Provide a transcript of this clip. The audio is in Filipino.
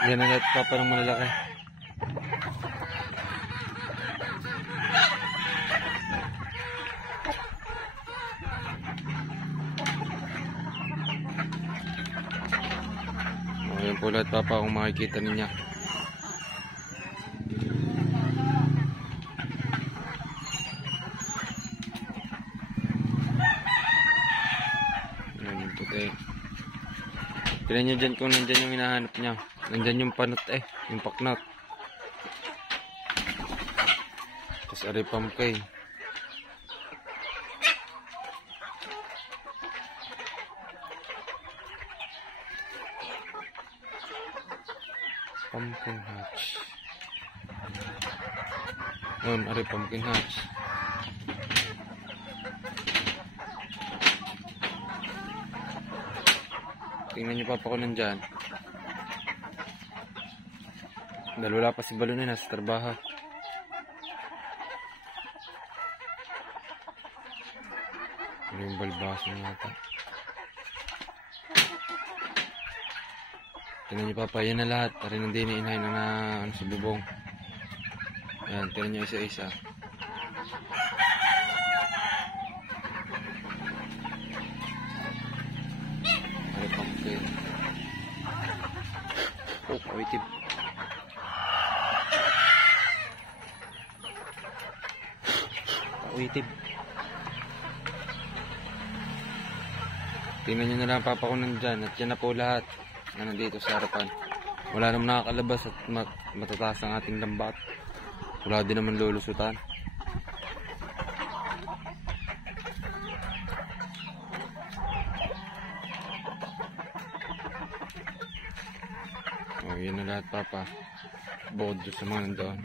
Yan na lahat pa parang malalaki. Ayan po lahat papa kung makikita ninyo. Ayan yung puti. Tignan nyo dyan kung nandyan yung hinahanap nyo. Nandyan yung panot yung paknot. Tapos ari pumpkin. Pumpkin hatch. Yun, ari pumpkin hatch. Tingnan nyo papa ko nandyan. Dahil wala pa si Balon nasa trabaho. Ano yung balbaso niya ata. Tingnan nyo papa, yan na lahat. Tari nang diniinhay na sa bubong. Ayan, tingnan nyo isa-isa. Ano pumpkin. Oh, kawitib. Kawitib. Tingnan nyo na lang papa ko nandyan. At yan na po lahat na nandito sa harapan. Wala naman nakakalabas at matataas ang ating lambat. Wala din naman lulusutan. Oh, yun na lahat papa. Bukod sa mga nandoon.